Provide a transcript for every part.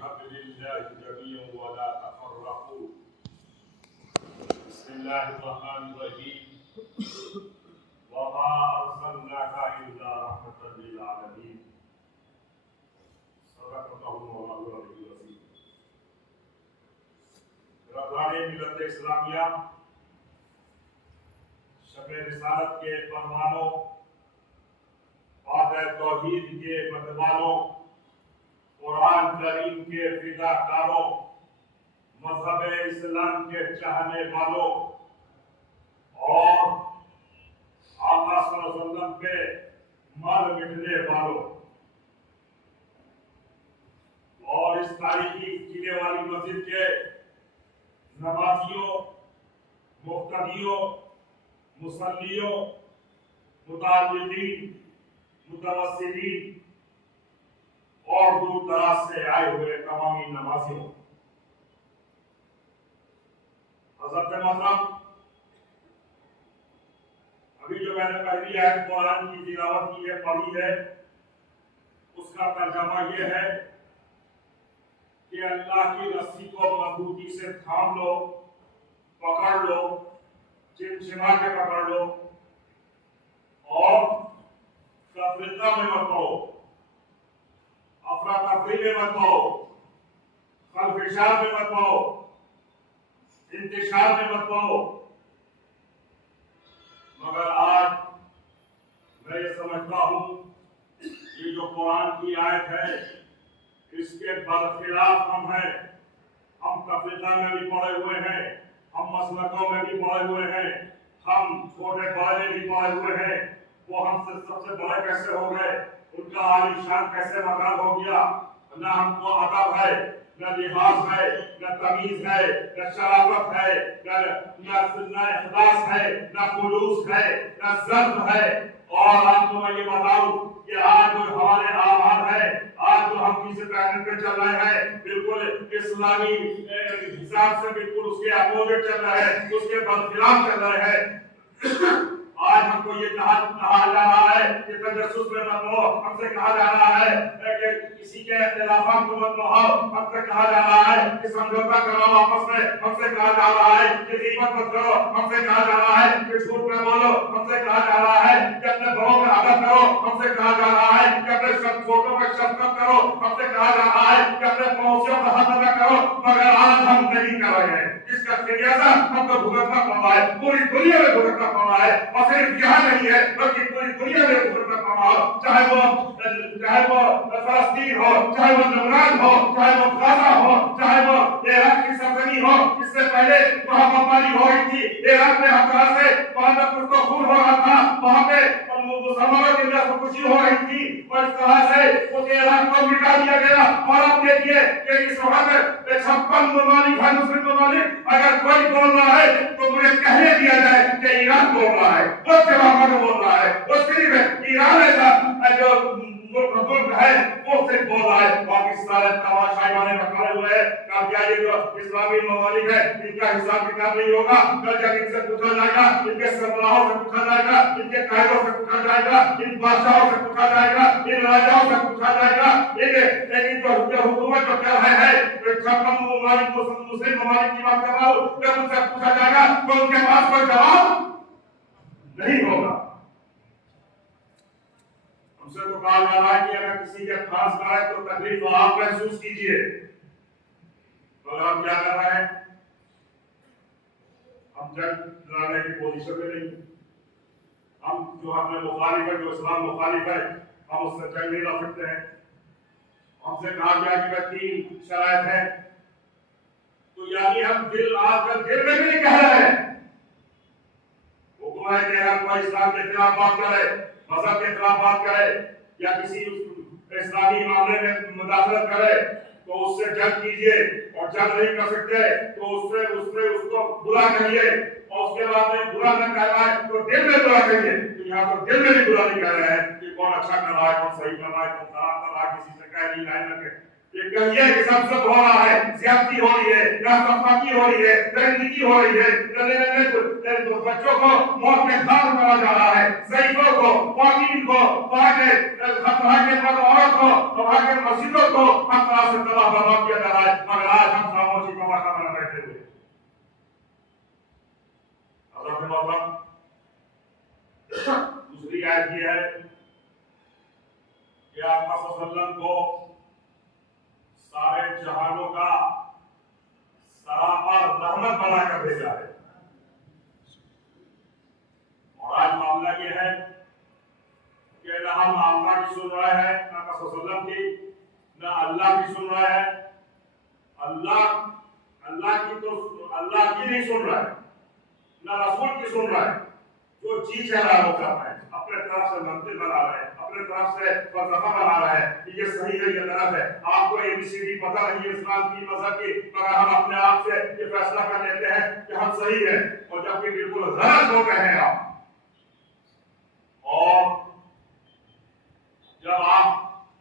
بحبل الله جميعا ولا تفرقوا. بسم الله الرحمن الرحيم. وما أرسلناك إلا رحمة للعالمين. صدق الله مولانا العظيم. برادران ملت اسلامیہ، شب رسالت کے پروانوں، بات توحید کے متوالوں، قرآن کریم کے فدا کاروں، مذہب اسلام کے چاہنے والوں اور آقا صلی اللہ علیہ وسلم پہ مر مٹنے والوں اور اس تاریخی قلعے والی مسجد کے نمازیوں، مقتدیوں، مصلیوں، متعلقین، متوسلین اور دور دراز سے آئے ہوئے تمامی نمازیوں، حضرت محترم، ابھی جو میں نے پہلی آیت قرآن کی تلاوت کی ہے، پڑھی ہے، اس کا ترجمہ یہ ہے کہ اللہ کی رسی کو مضبوطی سے تھام لو، پکڑ لو، چمچما کے پکڑ لو اور تفریقہ میں مت پڑو، افراتفری میں مت پڑو، خلفشار میں مت پڑو، انتشار میں مت پڑو۔ مگر آج میں یہ سمجھتا ہوں یہ جو قرآن کی آیت ہے اس کے برخلاف ہم ہیں، ہم تفریقہ میں بھی پڑے ہوئے ہیں، ہم مسلکوں میں بھی پڑے ہوئے ہیں، ہم چھوٹے بڑے میں بھی پڑے ہوئے ہیں۔ وہ ہم سے سب سے بڑے کیسے ہو گئے، ان کا عالی شان کیسے مقام ہو گیا؟ نہ ہم کو ادب ہے، نہ لحاظ ہے، نہ تمیز ہے، نہ شرافت ہے، نہ اخلاص ہے، نہ خلوص ہے، نہ ضبط ہے۔ اور آپ کو میں یہ بتاؤں کہ آج جو ہمارے آواز ہے، آج جو ہم کسی پلانٹ پہ چل رہے ہیں، بالکل اسلامی حساب سے بالکل اس کے اپوزٹ چل رہا ہے، اس کے برخلاف چل رہے ہیں۔ آج ہم کو یہ کہا جا رہا ہے کہ تجسس میں مت رہو، ہم سے کہا جا رہا ہے کہ کسی کے اختلافات کو مت بڑھاؤ، ہم سے کہا جا رہا ہے کہ سمجھوتا کرو آپس میں، ہم سے کہا جا رہا ہے کہ غیبت مت کرو، ہم سے کہا جا رہا ہے کہ جھوٹ نہ بولو، ہم سے کہا جا رہا ہے کہ اپنے بڑوں کا ادب کرو، ہم سے کہا جا رہا ہے کہ اپنے چھوٹوں پر شفقت کرو، ہم سے کہا جا رہا ہے کہ اپنے پڑوسیوں کا حق ادا کرو۔ مگر آج ہم نہیں کر رہے ہیں، اس کا خمیازہ ہم کو بھگتنا پڑ رہا ہے، پوری دنیا میں بھگتنا پڑ رہا ہے، اور صرف یہاں نہیں ہے بلکہ پوری دنیا میں بھگتنا پڑ رہا ہے، چاہے وہ فلسطین ہو، چاہے وہ لبنان ہو، چاہے وہ غزہ ہو، چاہے وہ عراق کی سرزمین ہو۔ اس سے پہلے وہاں بمباری ہو رہی تھی، عراق میں ہر طرح سے وہاں پہ خون ہو رہا تھا، وہاں پہ مسلمانوں کے اندر خودکشی ہو رہی تھی، اور اس طرح سے اس عراق کو مٹا دیا گیا۔ اور آپ دیکھیے کہ اس وقت 56 ممالک ہیں، مسلم ممالک، اگر کوئی بول رہا ہے تو مجھے کہنے دیا جائے کہ ایران بول رہا ہے، وہ جواب بول رہا ہے، وہ صرف ایران ایسا جو ملک ہے وہ صرف بول رہا ہے، باقی سارے تماشائیانے رکھے ہوئے ہیں۔ کیا یہ جو اسلامی ممالک ہے ان کا حساب کتاب نہیں ہوگا؟ کل جب ان سے پوچھا جائے گا، ان کے سربراہوں سے پوچھا جائے گا، ان کے قائدوں سے پوچھا جائے گا، ان بادشاہوں سے پوچھا جائے گا، ان راجاؤں سے پوچھا جائے گا، لیکن جو حکومت جو کر رہے ہیں، مسلم ممالک کی بات کر رہا ہوں، جب ان سے پوچھا جائے گا تو ان کے پاس کوئی جواب نہیں ہوگا۔ ہم سے تو کہا جا رہا ہے کہ اگر کسی کے خاص کا ہے تو تکلیف آپ محسوس کیجئے، مگر ہم کیا کر رہے ہیں؟ ہم جنگ لڑنے کی پوزیشن میں نہیں، ہم جو اپنے مخالف ہے، جو اسلام مخالف ہے، ہم اس سے جنگ نہیں لڑ سکتے ہیں۔ ہم سے کہا گیا کہ 3 شرائط ہیں، تو یعنی ہم دل آ کر دل میں بھی نہیں کہہ رہے ہیں۔ حکم ہے کہ اگر کوئی اسلام کے خلاف بات کرے، مذہب کے خلاف بات کرے یا کسی اسلامی معاملے میں مداخلت کرے تو اس سے جنگ کیجئے، اور جنگ نہیں کر سکتے تو اس کو برا کہیے، اور اس کے بعد میں برا نہ کہہ رہا ہے تو دل میں برا کہیے۔ تو یہاں تو دل میں بھی برا نہیں کہہ رہے ہیں کہ کون اچھا کر رہا ہے، کون صحیح کر رہا ہے، کون خراب کر رہا ہے، کسی سے کہہ نہیں لائن رکھے۔ یہ کہیے کہ سب ہو رہا ہے، زیادتی ہو رہی ہے، ناانصافی ہو رہی ہے، درندگی ہو رہی ہے، بچوں کو موت میں گھاٹ کرا جا رہا ہے، ضعیفوں کو، خواتین کو، وہاں کے عورت کو، وہاں کے مسجدوں کو ہم طرح طرف سے تباہ برباد کیا جا رہا ہے، مگر آج ہم خاموشی کو تماشا بنا بیٹھے ہوئے۔ حضرت محترم دوسری آیت یہ ہے کہ آقا صلی اللہ علیہ وسلم کو سارے جہانوں کا سراپا رحمت بنا کر بھیجا ہے، اور آج معاملہ یہ ہے کہ نہ ہم اللہ کی سن رہے ہیں، نہ آقا صلی اللہ علیہ وسلم کی، نہ اللہ کی سن رہے ہیں۔ اللہ کی نہیں سن رہا ہے، نہ رسول کی سن رہا ہے۔ جو جی چاہ رہا ہے وہ کر رہا ہے، اپنے طرف سے منطق بنا رہا ہے، اپنے طرف سے فلسفہ بنا رہا ہے کہ یہ صحیح ہے، یہ غلط ہے۔ آپ کو ABCD پتہ نہیں ہے اسلام کی، مذہب کی، مگر ہم اپنے آپ سے یہ فیصلہ کر لیتے ہیں کہ ہم صحیح ہیں، اور جبکہ بالکل غلط ہو گئے ہیں آپ۔ اور جب آپ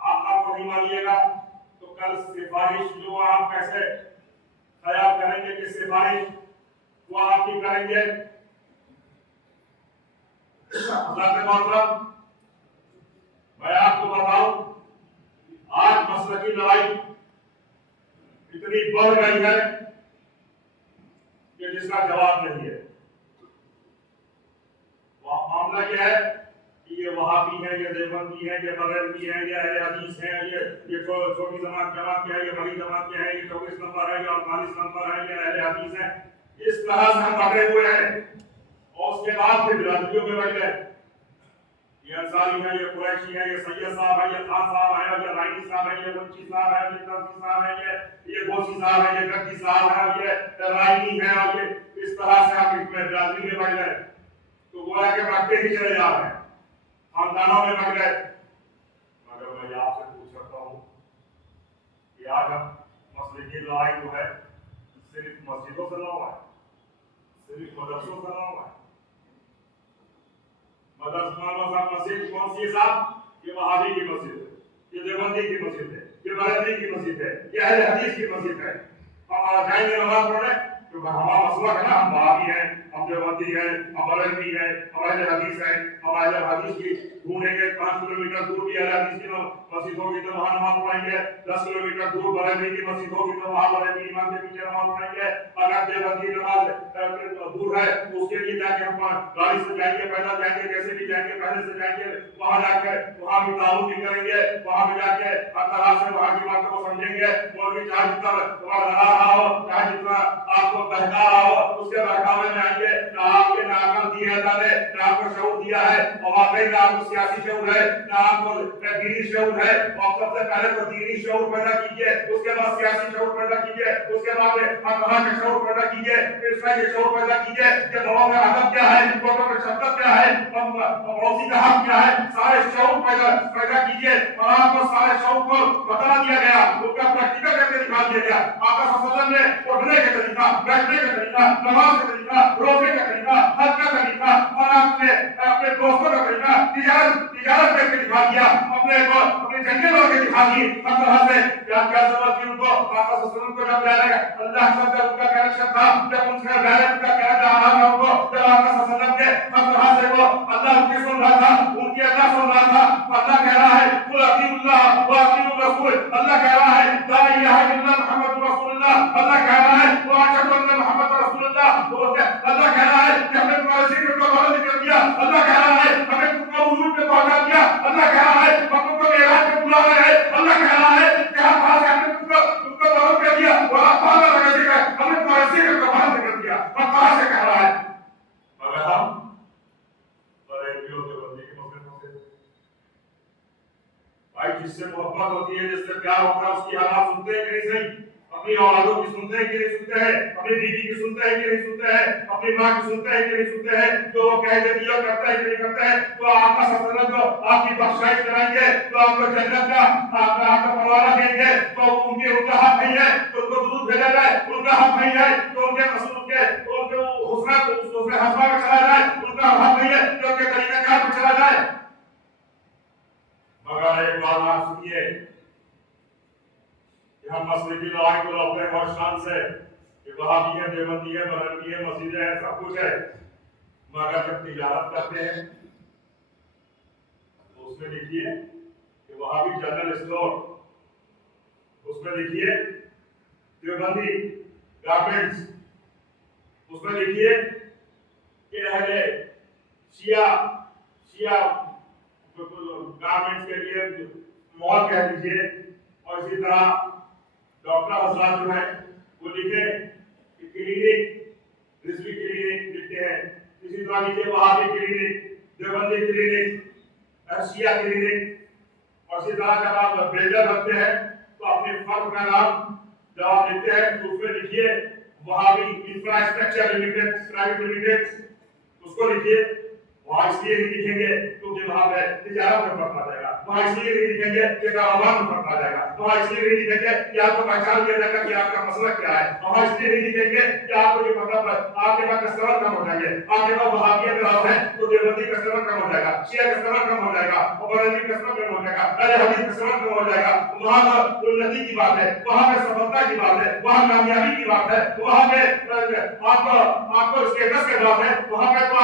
آقا کو نہیں مانیے گا تو کل سفارش جو آپ کیسے خیال کریں گے کہ سفارش وہ آپ کی کریں گے؟ حضرت محترم میں آپ کو بتاؤں، آج مسلکی لڑائی اتنی بڑھ گئی ہے کہ جس کا جواب نہیں ہے۔ معاملہ یہ ہے کہ یہ وہابی ہے، یہ دیوبندی ہے، یہ بریلوی ہے، یہ اہل حدیث ہے، یہ چھوٹی جماعت کیا ہے، یہ بڑی جماعت کیا ہے، یہ 24 نمبر ہے، یہ 48 نمبر ہے، یہ اہل حدیث ہے۔ اس طرح سے ہم بٹے ہوئے ہیں، اور اس کے بعد پھر برادریوں میں بٹ گئے، یہ انصاری ہے، یہ قریشی ہے، یہ سید صاحب ہے، یہ خان صاحب ہے، یہ رائنی صاحب ہے، یہ منشی صاحب ہے، یہ ترسی صاحب ہے، یہ گوسی صاحب ہے، یہ گردی صاحب ہے، یہ رائنی ہے، اور یہ اس طرح سے ہم اس میں برادری میں بٹ گئے۔ تو گویا کہ بڑھتے ہی چلے جا رہے ہیں، خاندانوں میں بٹ گئے۔ مگر میں آپ سے پوچھ سکتا ہوں کہ آج ہم مسلکی لڑائی جو ہے صرف مسجدوں سے نہ ہوا ہے، صرف مدرسوں سے نہ ہوا ہے۔ مسجد کون سی ہے صاحب؟ یہ وہابی کی مسجد ہے، یہ دیوبندی کی مسجد ہے، یہ بریلوی کی مسجد ہے، یہ اہل حدیث کی مسجد ہے۔ ہم جائیں گے نماز پڑھنے کیونکہ ہمارا مسئلہ ہے نا، ہم وہابی ہیں، ہم دیوبندی ہیں، ہم بریلوی ہیں، ہم اہل حدیث ہیں۔ ہم اہل حدیث کی ڈھونڈیں گے، 5 کلومیٹر دور بھی اہل حدیث کی مسجد ہوگی تو وہاں نماز پڑھیں گے، 10 کلومیٹر دور بریلوی کی مسجد ہوگی تو وہاں بریلوی امام کے پیچھے نماز پڑھیں گے۔ اگر دیوبندی نماز دور ہے تو اس کے لیے جا کے ہم گاڑی سے جائیں گے، پیدل جائیں گے، کیسے بھی جائیں گے، پہلے سے جائیں گے، وہاں جا کے وہاں بھی تعاون بھی کریں گے، وہاں بھی جا کے ہر طرح سے وہاں کی باتوں کو سمجھیں گے۔ مولوی چاہے جتنا تمہارا لڑا رہا ہو، چاہے جتنا آپ کو بہکا رہا ہو، اس کے بہکاوے میں آئیں گے۔ نہ آپ کے نہ عقل دی ہے اللہ نے، نہ آپ کو شعور دیا ہے، اور واقعی نہ آپ کو سیاسی شعور ہے، نہ آپ کو دینی شعور ہے۔ اور سب سے پہلے تو دینی شعور پیدا کیجیے، اس کے بعد سیاسی شعور پیدا کیجیے، اس کے بعد ہر طرح کے شعور پیدا کیجیے، پھر اس میں یہ شعور پیدا کیجیے کہ بڑوں کا ادب کیا ہے، چھوٹوں کا شفقت کیا ہے، پڑوسی کا حق کیا ہے۔ سارے شعور پیدا کیجیے، اور آپ کو سارے شعور کو بتا دیا گیا، اس کا پریکٹیکل کر کے دکھا دیا گیا۔ آقا صلی اللہ علیہ وسلم نے اٹھنے کا طریقہ، بیٹھنے کا طریقہ، نماز کا طریقہ، روزے کا طریقہ، حج کا طریقہ، اور آپ نے اپنے دوستوں کا طریقہ، تجارت کر کے دکھا دیا، اپنے جنگل لوگ کے دکھا دی۔ ہر طرح سے کیا ضرورت تھی ان کو؟ آقا صلی اللہ علیہ وسلم کو جب لانے کا اللہ سے ان کا کنیکشن تھا، جب ان سے ڈائریکٹ ان کا کہنا جا رہا تھا ان کو، جب آقا صلی اللہ علیہ وسلم کے ہر طرح سے وہ اللہ ان کی سن رہا تھا، ان کی اللہ سن رہا تھا۔ اللہ کہہ رہا ہے قل اطیعوا اللہ واطیعوا الرسول، اللہ کہہ رہا ہے لا الہ الا اللہ محمد رسول اللہ، اللہ کہہ رہا ہے واشهد ان محمد رسول اللہ، اللہ کہہ رہا ہے کہ ہم نے تمہارے ذکر کو بلند کر دیا، اللہ کہہ رہا ہے ہمیں تم کو حضور پہ پہنچا دیا، اللہ کہہ رہا ہے ہم تم کو معراج پہ بلا رہے ہیں، اللہ کہہ رہا ہے کہ ہم وہاں سے ہم نے تم کو بلند کر دیا، وَرَفَعْنَا لَكَ ذِكْرَكَ، ہم نے تمہارے ذکر کو بلند کر دیا۔ اور کہاں سے کہہ رہا ہے؟ مگر ہم بریلویوں کے بندے کے مسئلے سے بھائی جس سے محبت ہوتی ہے، جس سے پیار ہوتا ہے، اس کی حالات سنتے ہیں کہ نہیں صحیح؟ اپنی اولادوں کی سنتے ہیں کہ نہیں سنتے ہیں؟ اپنی بیوی کی سنتے ہیں کہ نہیں سنتے ہیں؟ اپنی ماں کی سنتے ہیں کہ نہیں سنتے ہیں؟ جو وہ کہہ دیتی ہے کرتا ہے کہ نہیں کرتا ہے؟ تو آقا صلی اللہ علیہ وسلم جو آپ کی بخشائش کرائیں گے، تو آپ کو جنت کا آپ کا پروانہ دیں گے، تو ان کا حق نہیں ہے تو ان کو درود بھیجا جائے، ان کا حق نہیں ہے تو ان کے رسول کے حسن حسبہ میں چلا جائے، ان کا حق نہیں ہے کہ ان کے طریقہ کار میں چلا جائے۔ مگر ایک بات آپ سنیے کہ ہم مسلکی لڑائی کو لڑتے ہیں بہت شان سے کہ وہابی ہے، دیوبندی ہے، بریلوی ہے، مسجدیں ہیں، سب کچھ ہے، مگر جب تجارت کرتے ہیں تو اس میں دیکھیے کہ وہابی جنرل اسٹور، اس اس میں لکھیے دیوبندی گارمنٹس، اس میں لکھیے کہ اہل شیعہ گارمنٹس کے لیے مال کہہ دیجیے، اور اسی طرح ڈاکٹر حضرات جو ہیں وہ لکھے کہ کلینک، رضوی کلینک لکھتے ہیں، اسی طرح لکھے وہابی کلینک، دیوبندی کلینک، شیعہ کلینک، اور اسی طرح جب آپ بلڈر بنتے ہیں تو اپنے فرم کا نام جب آپ لکھتے ہیں تو اس میں لکھیے وہابی انفراسٹرکچر لمیٹڈ پرائیویٹ لمیٹڈ، اس کو لکھیے۔ وہاں اس لیے نہیں لکھیں گے کیونکہ وہاں پہ تجارت میں فرق آ جائے گا، وہاں اس لیے نہیں لکھیں گے کہ کاروبار میں فرق آ جائے گا، وہاں اس لیے نہیں لکھیں گے کہ آپ کو پہچان دیا جائے گا کہ آپ کا مسئلہ کیا ہے، وہاں اس لیے نہیں لکھیں گے کہ آپ کو یہ مطلب آپ کے پاس کسٹمر کم ہو جائیں گے، آپ کے پاس وہابیت رہا ہے تو دیوبندی کسٹمر کم ہو جائے گا، شیعہ کسٹمر کم ہو جائے گا، بریلوی کسٹمر کم ہو جائے گا، اہل حدیث کسٹمر کم ہو جائے گا۔ وہاں پر التی کی بات ہے، وہاں پہ سفلتا کی بات ہے، وہاں کامیابی کی بات ہے، وہاں پہ آپ کو اسٹیٹس کی بات ہے، وہاں پہ تو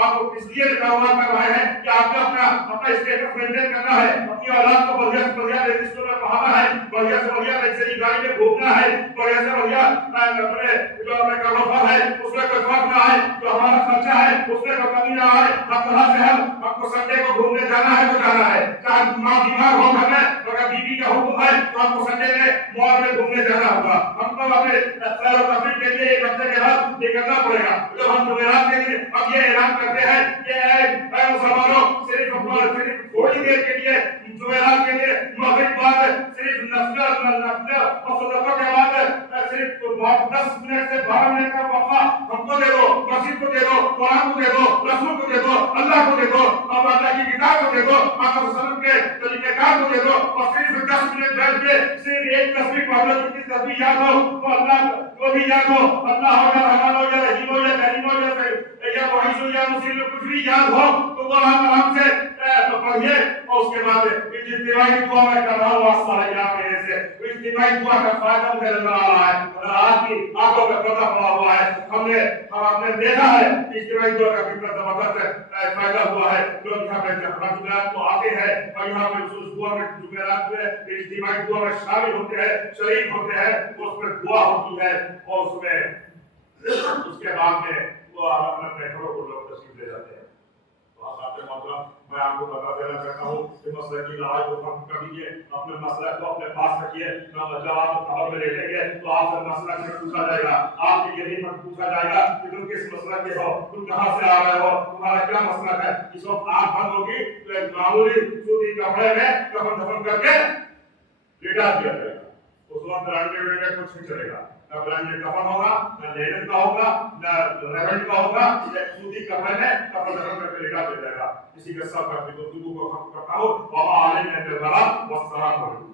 آپ کو اس لیے کاروبار کر رہے ہیں کہ آپ کو اپنا اسٹیٹس مینٹین کرنا ہے، اپنی اولاد کو بڑھیا سے بڑھیا رجسٹر میں پڑھانا ہے، بڑھیا سے بڑھیا لگژری گاڑی میں گھومنا ہے، بڑھیا سے بڑھیا اپنے جو اپنے کاروبار ہے اس میں کوئی فرق نہ آئے، جو ہمارا خرچہ ہے اس میں کوئی کمی نہ آئے، ہر طرح سے ہم آپ کو سنڈے کو گھومنے جانا ہے تو جانا ہے، چاہے ماں بیمار ہو گھر میں اگر بیوی کا حکم ہے تو آپ کو سنڈے میں مال میں گھومنے جانا ہوگا، ہم کو اپنے سیر و تفریح کے لیے ایک ہفتے کے بعد یہ کرنا پڑے گا۔ جب ہم جمعرات کے دن اب یہ اعلان کرتے ہیں کہ اے مسلمانوں صرف تھوڑی دیر کے لیے جمعرات کے لیے مغرب بعد صرف نفل اور سنتوں کے بعد صرف 10 منٹ سے 12 منٹ کا وقفہ ہم کو دے دو، مسجد کو دے دو، قرآن کو دے دو، رسول کو دے دو، اللہ کو دے دو، اور اللہ کی کتاب کو دے دو، آقا صلی اللہ علیہ وسلم کے طریقہ کار کو دے دو، اور صرف 10 منٹ بیٹھ کے صرف ایک تصویر پڑھ لو، جتنی تصویر یاد ہو تو اللہ جو بھی یاد ہو، اللہ ہو یا رحمان ہو یا رحیم ہو یا کریم ہو یا معیز ہو یا مسلم کچھ بھی یاد ہو تو وہ آپ آرام سے پڑھیے، اور اس کے بعد اجتماعی دعا میں کر رہا ہوں واسطہ یا میرے سے اجتماعی دعا کا فائدہ مجھے نظر آ رہا ہے، اور آپ کی آنکھوں پہ پردہ پڑا ہوا ہے، ہم نے دیکھا ہے اجتماعی دعا کا کتنا زبردست فائدہ ہوا ہے، لوگ یہاں پہ جمعرات کو آتے ہیں اور یہاں پہ اس دعا میں جمعرات میں اجتماعی دعا میں شامل ہوتے ہیں، شریک ہوتے ہیں، اس میں دعا ہوتی ہے، اور اس میں اس کے بعد میں وہ اپنے گھروں کو لوگ تشریف لے جاتے ہیں۔ میں آپ کو بتا دینا چاہتا ہوں کہ مسئلے کی لڑائی کو ختم کر دیجیے، اپنے مسئلے کو اپنے پاس رکھیے، جب آپ خبر میں لیٹیں گے تو آپ سے مسئلہ سے پوچھا جائے گا، آپ کے یہی پر پوچھا جائے گا کہ تم کس مسئلہ کے ہو، تم کہاں سے آ رہے ہو، تمہارا کیا مسئلہ ہے۔ اس وقت آنکھ بند ہوگی تو ایک معمولی سوتی کپڑے میں کفن دفن کر کے لٹا دیا جائے گا، اس وقت رنگے ویڈے کچھ نہیں چلے گا، نہ برانڈیڈ کفن ہوگا، نہ لینن کا ہوگا، نہ ریونڈ کا ہوگا، ایک سوتی کپڑے میں کفن دفن کر کے لٹا دیا جائے گا۔ اسی کے ساتھ اپنی گفتگو کو ختم کرتا ہوں۔ وما علینا الا البلاغ والسلام علیکم۔